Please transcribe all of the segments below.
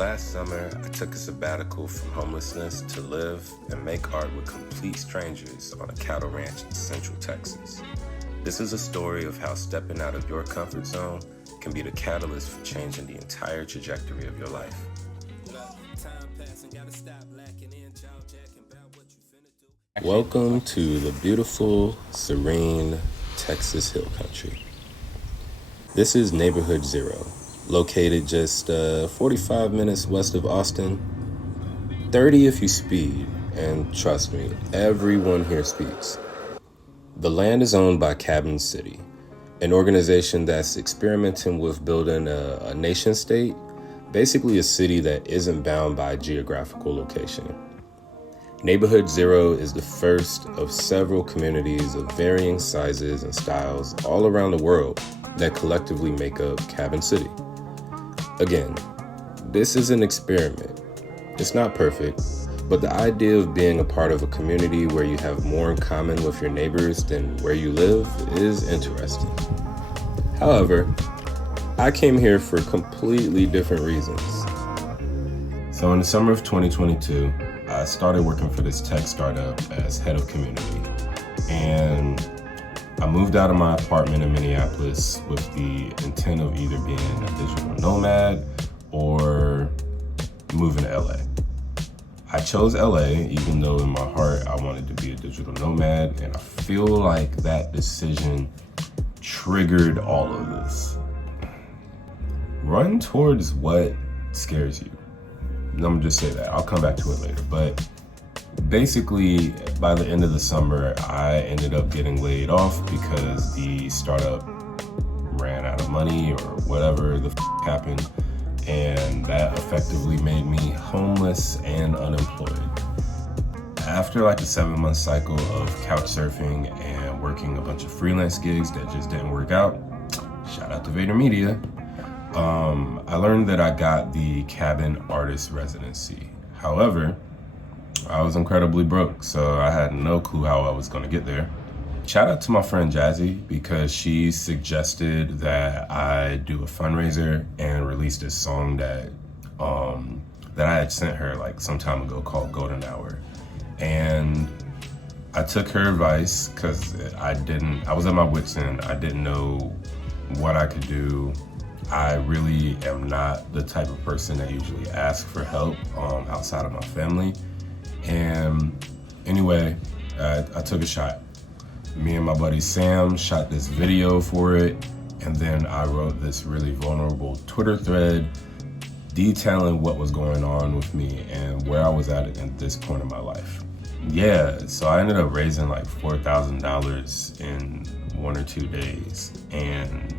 Last summer, I took a sabbatical from homelessness to live and make art with complete strangers on a cattle ranch in Central Texas. This is a story of how stepping out of your comfort zone can be the catalyst for changing the entire trajectory of your life. Welcome to the beautiful, serene Texas Hill Country. This is Neighborhood Zero, located just 45 minutes west of Austin, 30 if you speed, and trust me, everyone here speeds. The land is owned by Cabin City, an organization that's experimenting with building a nation state, basically a city that isn't bound by geographical location. Neighborhood Zero is the first of several communities of varying sizes and styles all around the world that collectively make up Cabin City. Again, this is an experiment. It's not perfect, but the idea of being a part of a community where you have more in common with your neighbors than where you live is interesting. However, I came here for completely different reasons. So in the summer of 2022, I started working for this tech startup as head of community. And I moved out of my apartment in Minneapolis with the intent of either being a digital nomad or moving to LA. I chose LA, even though in my heart I wanted to be a digital nomad, and I feel like that decision triggered all of this. Run towards what scares you. I'm gonna just say that. I'll come back to it later. But basically, by the end of the summer, I ended up getting laid off because the startup ran out of money or whatever the happened. And that effectively made me homeless and unemployed. After like a 7-month cycle of couch surfing and working a bunch of freelance gigs that just didn't work out, shout out to Vader Media, I learned that I got the Cabin Artist Residency. However, I was incredibly broke, so I had no clue how I was gonna get there. Shout out to my friend Jazzy, because she suggested that I do a fundraiser and release this song that I had sent her like some time ago called Golden Hour. And I took her advice because I was at my wit's end. I didn't know what I could do. I really am not the type of person that usually asks for help outside of my family. And anyway, I took a shot. Me and my buddy Sam shot this video for it, and then I wrote this really vulnerable Twitter thread detailing what was going on with me and where I was at this point in my life. Yeah, so I ended up raising like $4,000 in 1 or 2 days, and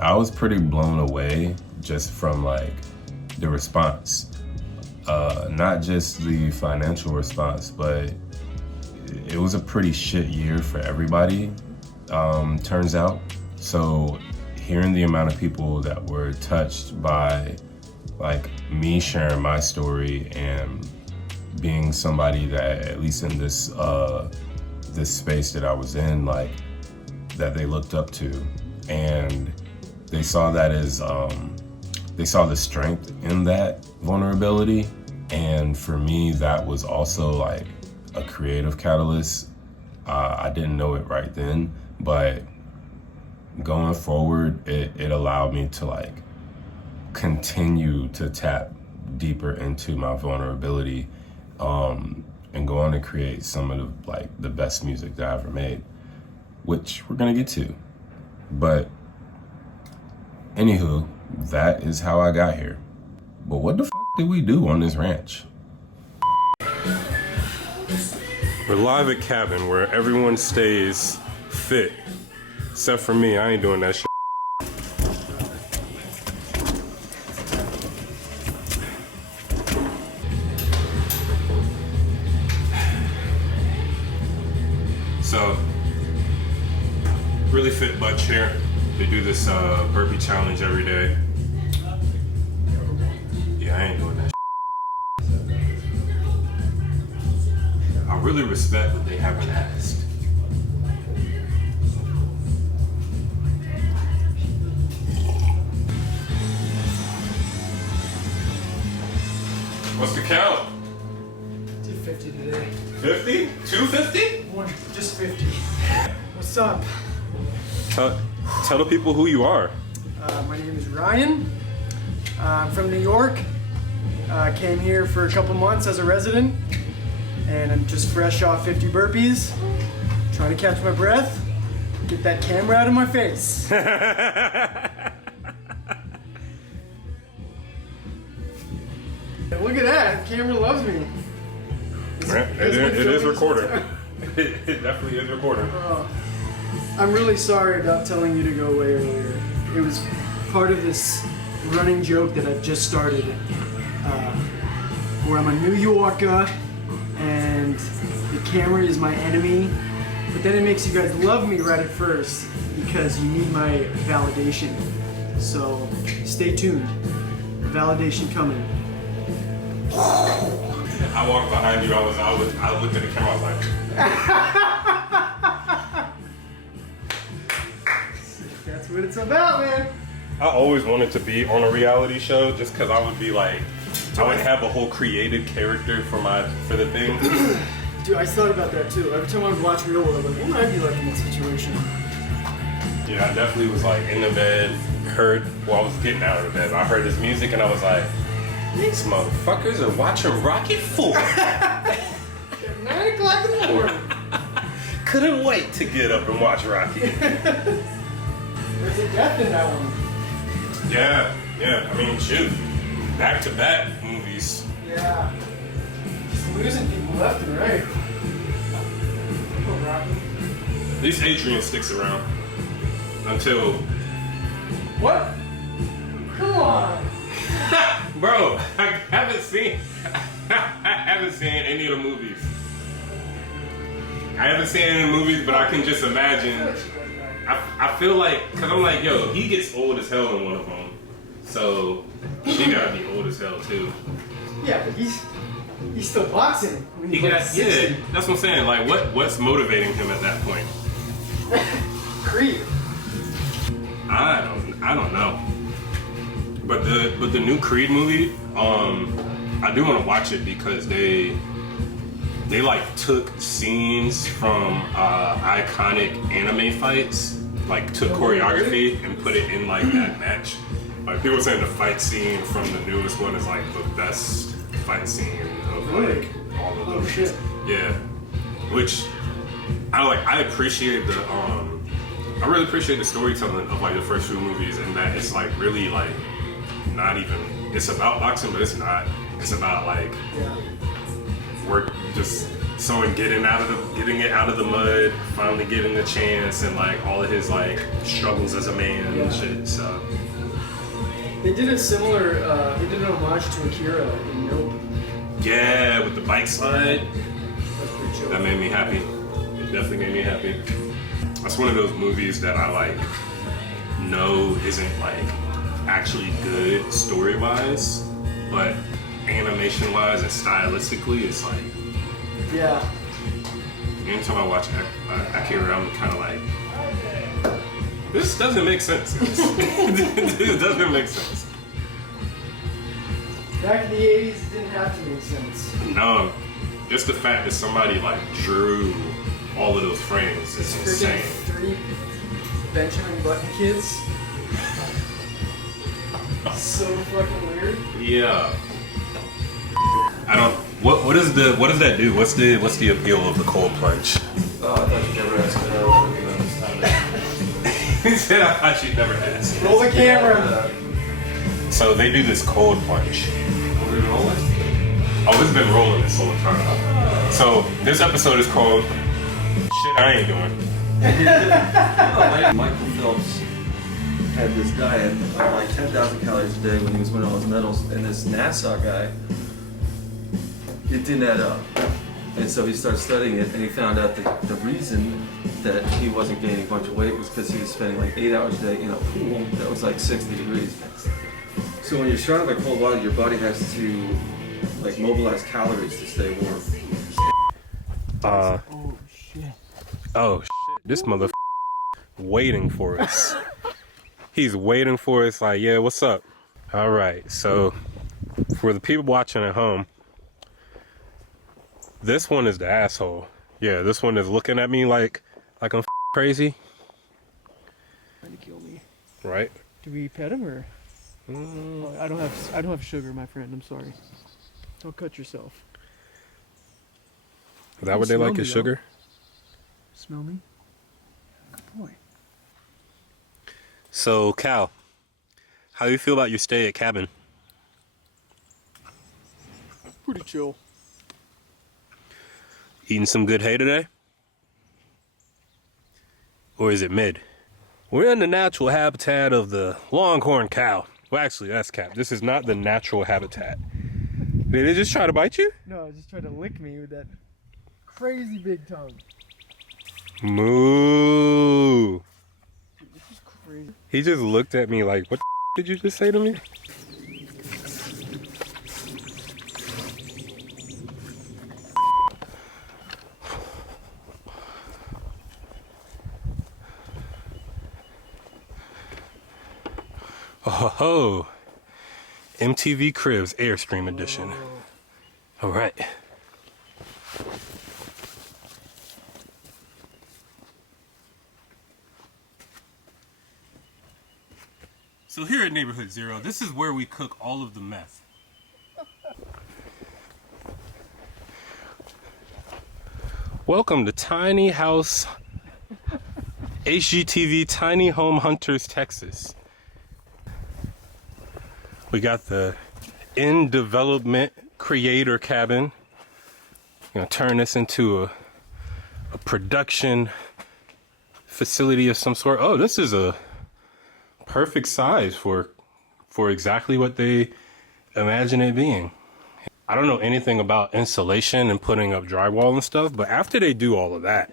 I was pretty blown away just from like the response. Not just the financial response, but it was a pretty shit year for everybody, turns out. So hearing the amount of people that were touched by like me sharing my story and being somebody that, at least in this space that I was in, like that they looked up to, and they saw that as, they saw the strength in that vulnerability. And for me, that was also like a creative catalyst. I didn't know it right then, but going forward, it allowed me to like continue to tap deeper into my vulnerability, and go on to create some of the best music that I ever made, which we're gonna get to. But anywho, that is how I got here. But what the f did we do on this ranch? We're live at Cabin, where everyone stays fit. Except for me, I ain't doing that shit. So, really fit butt chair. They do this burpee challenge every day. Yeah, I ain't doing that shit. I really respect that they haven't asked. What's the count? Did 50 today. 50? 250? One, just 50. What's up? Tell the people who you are. My name is Ryan. I'm from New York. Came here for a couple months as a resident, and I'm just fresh off 50 burpees. Trying to catch my breath. Get that camera out of my face. Look at that, the camera loves me. It is recording. It definitely is recording. I'm really sorry about telling you to go away earlier. It was part of this running joke that I've just started, where I'm a New Yorker and the camera is my enemy, but then it makes you guys love me right at first because you need my validation. So stay tuned. Validation coming. I walked behind you. I looked at the camera. I was like, that's what it's about, man. I always wanted to be on a reality show just because I would be like, I would have a whole created character for the thing. Dude, I thought about that too. Every time I would watch Real World, I'm like, what would I be like in that situation? Yeah, I definitely was like in the bed, I was getting out of the bed. I heard this music and I was like, these motherfuckers are watching Rocky 4. At 9 o'clock in the morning. Couldn't wait to get up and watch Rocky. There's a death in that one. Yeah. I mean, shoot. Back-to-back movies. Yeah. Just losing people left and right. Poor Rocky. At least Adrian sticks around. Until... What? Come on. Bro, I haven't seen any of the movies. I haven't seen any of the movies, but I can just imagine. I feel like, because I'm like, yo, he gets old as hell in one of them. So, she gotta be old as hell too. Yeah, but he's still boxing. When Yeah, that's what I'm saying. Like, what's motivating him at that point? Creed. I don't know. But the new Creed movie, I do want to watch it because they like took scenes from iconic anime fights, like took choreography and put it in like that match. Like people saying the fight scene from the newest one is like the best fight scene of like all of them. Shit. Yeah, which I appreciate I really appreciate the storytelling of like the first few movies, and that it's like really like not even, it's about boxing, but it's not. It's about like work, just someone getting it out of the mud, finally getting the chance, and like all of his like struggles as a man and shit. So they did a similar. They did an homage to Akira in Nope. Yeah, with the bike slide. That's pretty chill. That made me happy. It definitely made me happy. That's one of those movies that I like know isn't like actually good story-wise, but animation-wise and stylistically, it's like, yeah. anytime I watch Akira, I'm kind of like, this doesn't make sense. This doesn't make sense. Back in the 80s, it didn't have to make sense. No, just the fact that somebody like drew all of those frames is insane. 3 Benjamin Button kids. So fucking weird. Yeah. I don't. What does that do? What's the appeal of the cold plunge? I thought you never asked me that. He said I thought you'd never ask. Roll the camera. So they do this cold plunge. Are we rolling? Oh, it's been rolling this whole time. So this episode is called Shit I Ain't Doing. Michael Phelps had this diet of like 10,000 calories a day when he was winning all his medals, and this NASA guy, it didn't add up. And so he started studying it, and he found out that the reason that he wasn't gaining a bunch of weight was because he was spending like 8 hours a day in a pool that was like 60 degrees. So when you're surrounded by cold water, your body has to like mobilize calories to stay warm. Oh shit. Oh shit. This mother waiting for us. He's waiting for us like, yeah, what's up? All right, so For the people watching at home, this one is the asshole. Yeah, this one is looking at me like I'm crazy. Trying to kill me. Right? Do we pet him or? Oh, I don't have sugar, my friend. I'm sorry. Don't cut yourself. Is that what they like, is sugar? Smell me? Good boy. So, Cal, how do you feel about your stay at cabin? Pretty chill. Eating some good hay today? Or is it mid? We're in the natural habitat of the longhorn cow. Well, actually, that's cap. This is not the natural habitat. Did it just try to bite you? No, it just tried to lick me with that crazy big tongue. Moo! Dude, this is crazy. He just looked at me like, what the did you just say to me? Oh ho! MTV Cribs Airstream Edition. All right. So here at Neighborhood Zero, this is where we cook all of the meth. Welcome to Tiny House HGTV Tiny Home Hunters, Texas. We got the in development creator cabin. Gonna turn this into a production facility of some sort. Oh, this is a perfect size for exactly what they imagine it being. I don't know anything about insulation and putting up drywall and stuff, but after they do all of that,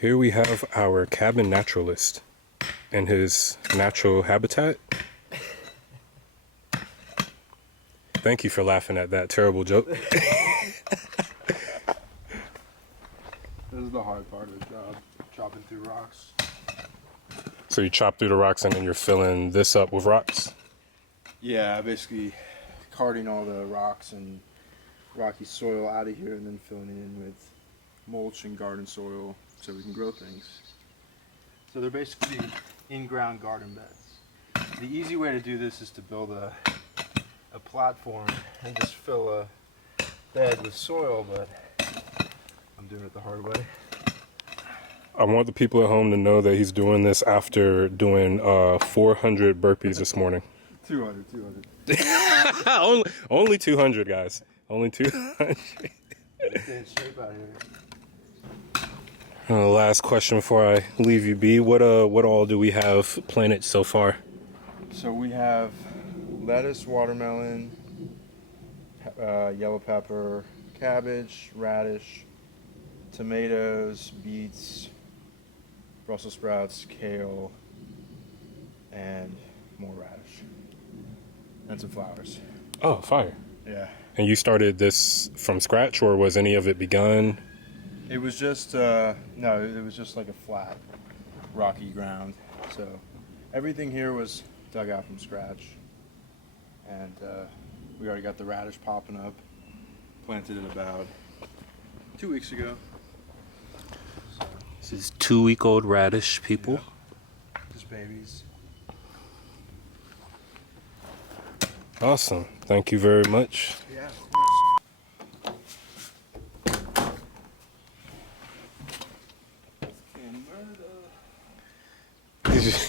here we have our cabin naturalist and his natural habitat. Thank you for laughing at that terrible joke. This is the hard part of the job, chopping through rocks. So you chop through the rocks and then you're filling this up with rocks? Yeah, basically carting all the rocks and rocky soil out of here and then filling it in with mulch and garden soil so we can grow things. So they're basically in-ground garden beds. The easy way to do this is to build a platform and just fill a bed with soil, but I'm doing it the hard way. I want the people at home to know that he's doing this after doing 400 burpees this morning. 200. only 200, guys. Only 200. Stay in shape out here. Last question before I leave you be. What all do we have planted so far? So we have lettuce, watermelon, yellow pepper, cabbage, radish, tomatoes, beets, Brussels sprouts, kale, and more radish, and some flowers. Oh, fire. Yeah. And you started this from scratch, or was any of it begun? It was just, no, it was just like a flat, rocky ground. So everything here was dug out from scratch. And we already got the radish popping up. Planted it about 2 weeks ago. So, This is 2-week-old radish, people. yeah, just babies. Awesome. Thank you very much. Yeah.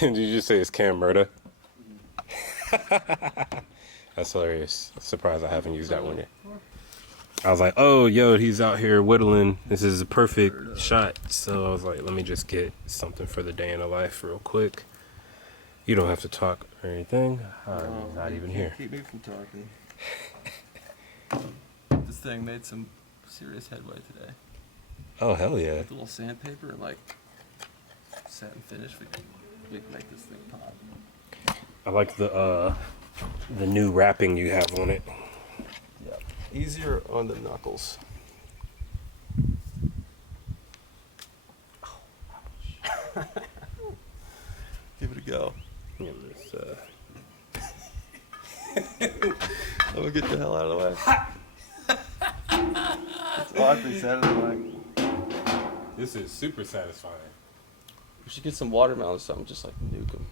Did you just say it's Cam Murda? That's hilarious. Surprised I haven't used that one yet. I was like, oh, yo, he's out here whittling. This is a perfect shot. So I was like, let me just get something for the day in the life real quick. You don't have to talk or anything. I'm not even here. Keep me from talking. This thing made some serious headway today. Oh, hell yeah. With a little sandpaper and like satin finish, we can make this thing pop. I like the new wrapping you have on it. Yeah, easier on the knuckles. go. Look at this, I'm gonna get the hell out of the way. It's oddly satisfying. This is super satisfying. We should get some watermelon or something, just like nuke them.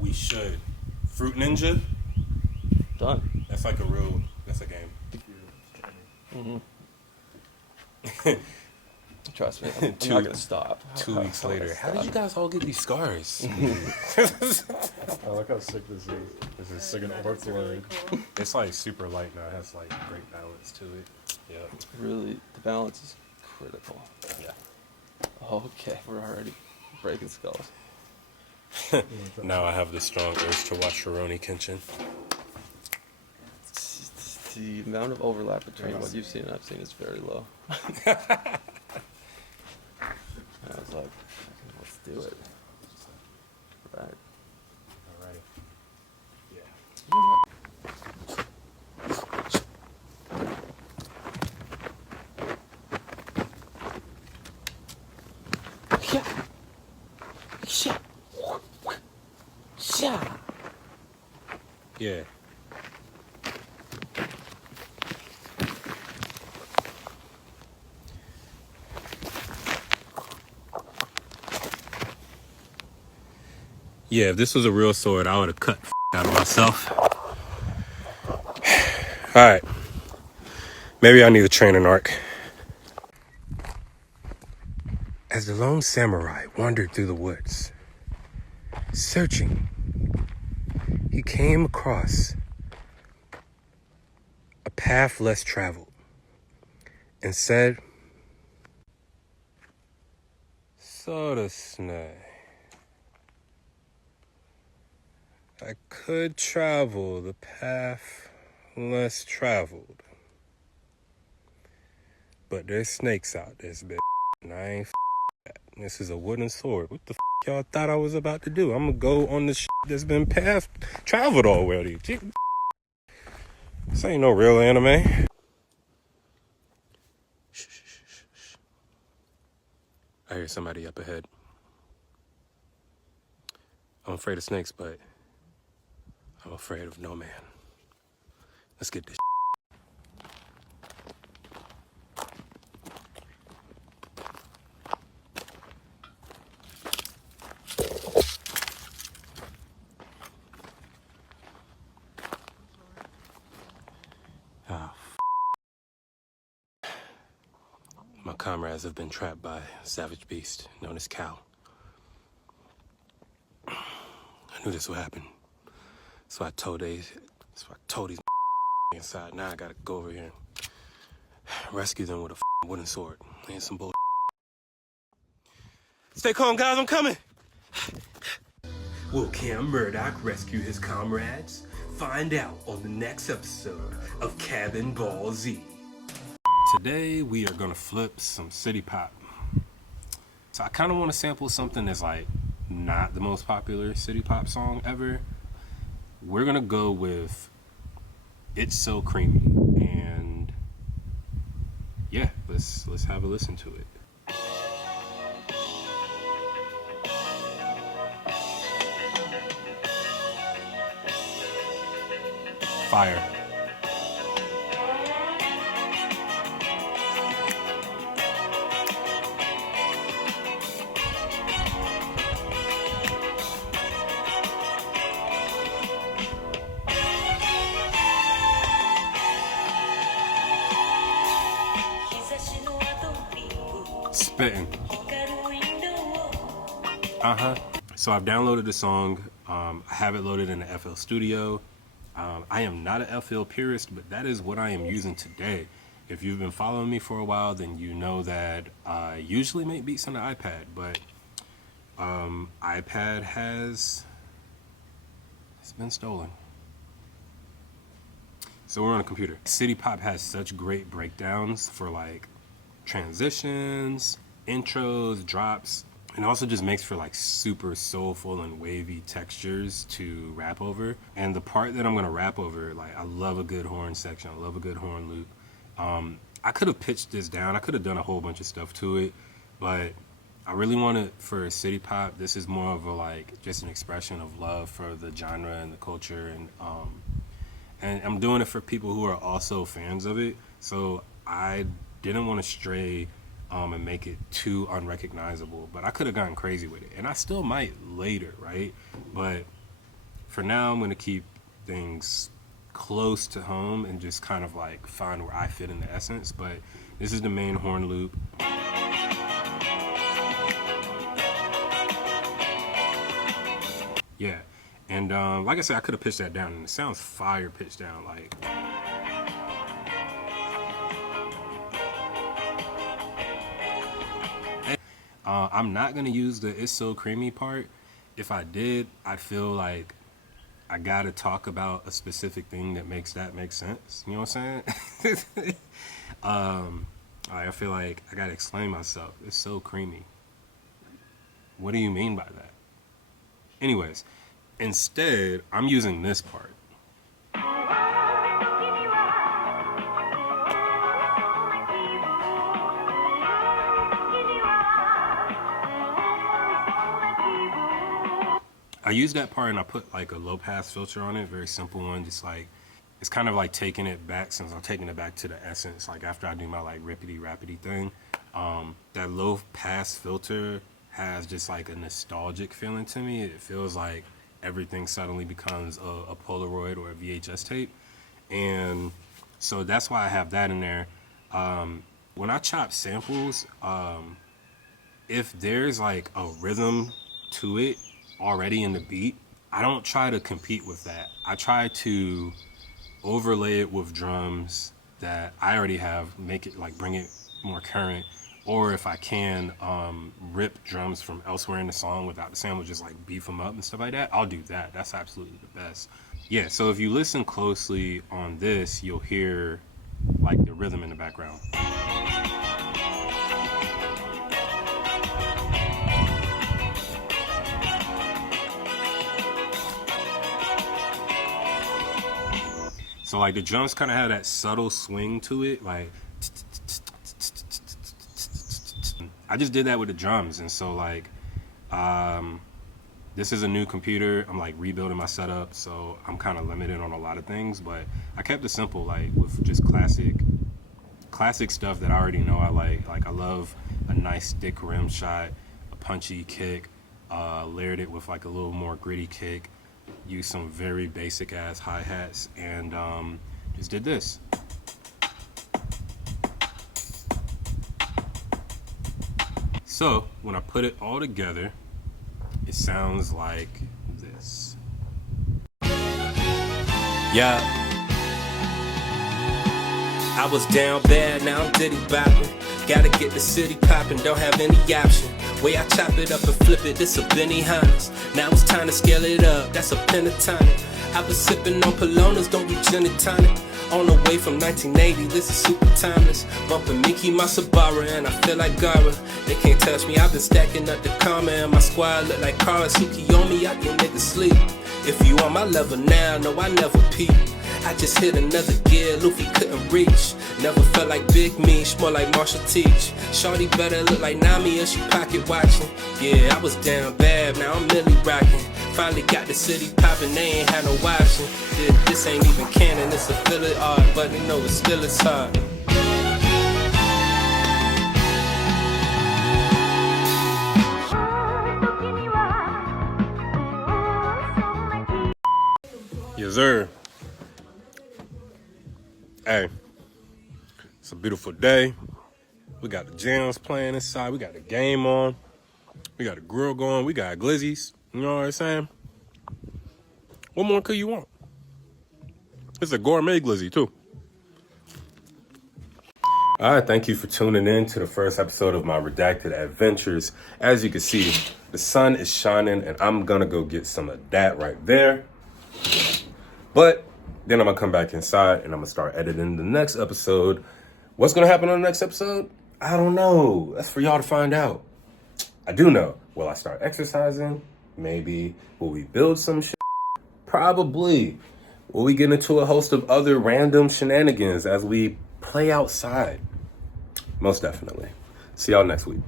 We should. Fruit Ninja? Done. That's like that's a game. Trust me, I'm not gonna stop. 2 weeks later, how did you guys all get these scars? I like how sick this is. This is sick and orchid. It's like super light now. It has like great balance to it. Yeah. Really, the balance is critical. Yeah. Okay, we're already breaking skulls. Now I have the strong urge to watch Rurouni Kenshin. The amount of overlap between what you've seen and I've seen is very low. I was like, let's do it. Right. Alright. Yeah. Yeah. Yeah, if this was a real sword, I would have cut out of myself. Alright. Maybe I need a training arc. As the lone samurai wandered through the woods, searching, he came across a path less traveled and said, "Sorasune. I could travel the path less traveled, but there's snakes out this bitch, and I ain't that. This is a wooden sword. What the y'all thought I was about to do? I'm gonna go on the that's been path traveled already. This ain't no real anime." Shh, shh, shh, shh. I hear somebody up ahead. I'm afraid of snakes, but I'm afraid of no man. Let's get this. Oh, my comrades have been trapped by a savage beast known as Cow. I knew this would happen. So I told these inside. Now I gotta go over here and rescue them with a wooden sword and some bull. Stay calm, guys. I'm coming. Will Cam Murdoch rescue his comrades? Find out on the next episode of Cabin Ball Z. Today we are gonna flip some city pop. So I kind of want to sample something that's like not the most popular city pop song ever. We're gonna go with "It's So Creamy," and yeah, let's have a listen to it. Fire. Spitting. So I've downloaded the song. I have it loaded in the FL Studio. I am not an FL purist, but that is what I am using today. If you've been following me for a while, then you know that I usually make beats on the iPad, but iPad it's been stolen. So we're on a computer. City Pop has such great breakdowns for like transitions, intros, drops, and also just makes for like super soulful and wavy textures to rap over. And the part that I'm gonna rap over, like I love a good horn section, I love a good horn loop. I could have pitched this down, I could have done a whole bunch of stuff to it, but I really want it for city pop. This is more of a like just an expression of love for the genre and the culture, and I'm doing it for people who are also fans of it. So I didn't want to stray and make it too unrecognizable, but I could have gotten crazy with it, and I still might later, right? But for now, I'm gonna keep things close to home and just kind of like find where I fit in the essence. But this is the main horn loop. Yeah, and like I said, I could have pitched that down, and it sounds fire pitched down. Like, I'm not gonna use the "It's So Creamy" part. If I did, I feel like I gotta talk about a specific thing that makes that make sense. You know what I'm saying? I feel like I gotta explain myself. It's so creamy. What do you mean by that? Anyways, instead, I'm using this part. I use that part and I put like a low pass filter on it, very simple one, just like, it's kind of like taking it back, since I'm taking it back to the essence, like after I do my like rippity rapidy thing. That low pass filter has just like a nostalgic feeling to me. It feels like everything suddenly becomes a Polaroid or a VHS tape. And so that's why I have that in there. When I chop samples, if there's like a rhythm to it already in the beat, I don't try to compete with that. I try to overlay it with drums that I already have, make it like bring it more current, or if I can rip drums from elsewhere in the song without the sample, just like beef them up and stuff like that. I'll do that. That's absolutely the best. Yeah, so if you listen closely on this, you'll hear like the rhythm in the background. So like the drums kind of have that subtle swing to it, like I just did that with the drums. And so like this is a new computer, I'm like rebuilding my setup, so I'm kind of limited on a lot of things, but I kept it simple, like with just classic stuff that I already know I like I love a nice thick rim shot, a punchy kick, layered it with like a little more gritty kick, use some very basic ass hi-hats, and just did this. So when I put it all together, it sounds like this. Yeah, I was down bad, now I'm diddy bopping. Gotta get the city poppin', don't have any option. Way I chop it up and flip it, this a Benny Hannes. Now it's time to scale it up, that's a pentatonic. I was sippin' on Polonas, don't be gin and tonic. On the way from 1980, this is super timeless. Bumpin' Mickey, my Subaru, and I feel like Gara. They can't touch me, I've been stacking up the karma, and my squad look like Kara Tsukiyomi, I can niggas sleep. If you on my level now, no, I never peep. I just hit another gear, Luffy couldn't reach. Never felt like Big Meech, more like Marshall Teach. Shorty better look like Nami, or she pocket watching. Yeah, I was down bad, now I'm Millie rocking. Finally got the city poppin', they ain't had no option. This ain't even canon, it's a filler art, but they know it still is hard. Yes, sir. Hey, it's a beautiful day. We got the jams playing inside. We got the game on. We got a grill going. We got glizzies. You know what I'm saying? What more could you want? It's a gourmet glizzy, too. All right, thank you for tuning in to the first episode of my Redacted Adventures. As you can see, the sun is shining, and I'm going to go get some of that right there. But then I'm going to come back inside, and I'm going to start editing the next episode. What's going to happen on the next episode? I don't know. That's for y'all to find out. I do know. Will I start exercising? Maybe. Will we build some shit? Probably. Will we get into a host of other random shenanigans as we play outside? Most definitely. See y'all next week.